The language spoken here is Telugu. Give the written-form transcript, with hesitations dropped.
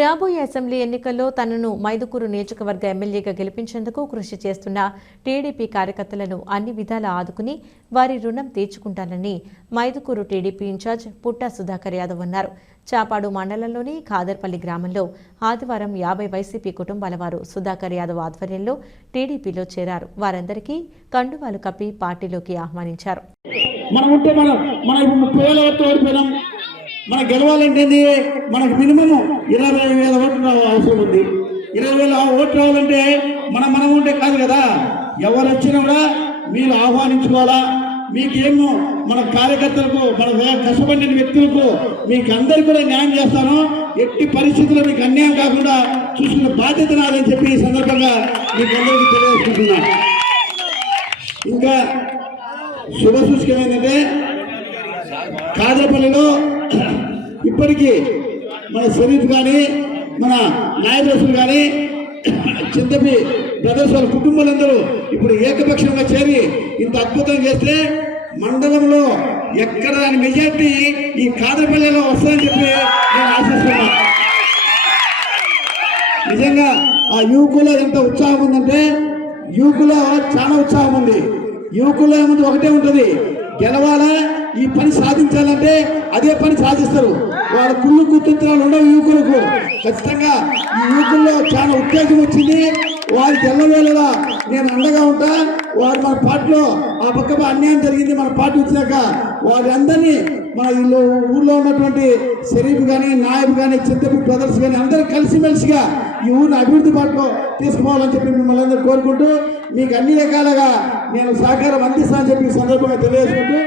రాబోయే అసెంబ్లీ ఎన్నికల్లో తనను మైదుకూరు నియోజకవర్గ ఎమ్మెల్యేగా గెలిపించేందుకు కృషి చేస్తున్న టీడీపీ కార్యకర్తలను అన్ని విధాలా ఆదుకుని వారి రుణం తీర్చుకుంటానని మైదుకూరు టీడీపీ ఇన్ఛార్జ్ పుట్టా సుధాకర్ యాదవ్ అన్నారు. చాపాడు మండలంలోని ఖాదర్పల్లి గ్రామంలో ఆదివారం 50 వైసీపీ కుటుంబాల వారు సుధాకర్ యాదవ్ ఆధ్వర్యంలో టీడీపీలో చేరారు. వారందరికీ కండువాలు కప్పి పార్టీలోకి ఆహ్వానించారు. మన గెలవాలంటే మనకు మినిమం 20,000 ఓట్లు అవసరం ఉంది. 20,000 ఓట్లు రావాలంటే మనం ఉంటే కాదు కదా, ఎవరు వచ్చినా కూడా మీరు ఆహ్వానించుకోవాలా. మీకేమో మన కార్యకర్తలకు, మన కష్టపడిన వ్యక్తులకు మీకు అందరికీ కూడా న్యాయం చేస్తాను. ఎట్టి పరిస్థితుల్లో మీకు అన్యాయం కాకుండా చూసుకునే బాధ్యత నాదని చెప్పి ఈ సందర్భంగా మీకు అందరికీ తెలియజేసుకుంటున్నాను. ఇంకా శుభ సూచకం ఏంటంటే ఖాదర్పల్లిలో ఇప్పటికీ మన షరీఫ్ కానీ, మన నాయకులు కానీ, చింతపి బ్రదర్స్ వాళ్ళ కుటుంబాలందరూ ఇప్పుడు ఏకపక్షంగా చేరి ఇంత అద్భుతం చేస్తే మండలంలో ఎక్కడ దాని మెజార్టీ ఈ ఖాదర్పల్లిలో వస్తుందని చెప్పి నేను ఆశిస్తున్నాను. నిజంగా ఆ యువకుల్లో ఎంత ఉత్సాహం ఉందంటే, యువకులో చాలా ఉత్సాహం ఉంది. యువకుల్లో ఏముంది, ఒకటే ఉంటుంది, గెలవాలా, ఈ పని సాధించాలంటే అదే పని సాధిస్తారు. వాళ్ళ కుళ్ళు కుతంత్రాలు ఉండవు యువకులకు. ఖచ్చితంగా ఈ యువకుల్లో చాలా ఉత్తేజం వచ్చింది. వారికి ఎల్లవేళలా నేను అండగా ఉంటా. వారు మన పార్టీలో ఆ పక్క అన్యాయం జరిగింది, మన పార్టీ వచ్చినాక వారి అందరినీ మన ఊళ్ళో ఉన్నటువంటి షరీఫ్ కానీ, నాయబ్ కానీ, చింతపి బ్రదర్స్ కానీ అందరూ కలిసిమెలిసిగా ఈ ఊరిని అభివృద్ధి బాటలో తీసుకుపోవాలని చెప్పి మిమ్మల్ని అందరూ కోరుకుంటూ మీకు అన్ని రకాలుగా నేను సహకారం అందిస్తానని చెప్పి సందర్భంగా తెలియజేసుకుంటూ